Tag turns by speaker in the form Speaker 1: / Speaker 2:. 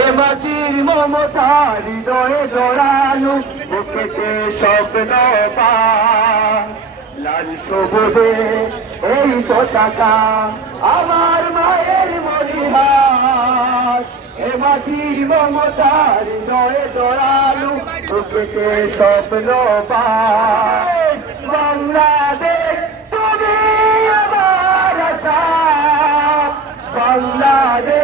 Speaker 1: এ মাটির মমতা, হৃদয়ে জড়ানো বুকেতে স্বপ্ন লাল সবুজে এই পতাকা আমার মায়ের মরিহার এ মাটির মমতা, হৃদয়ে জড়ানো বুকেতে স্বপ্ন বাংলাদেশ, তুমি আমার আশা। বাংলাদেশ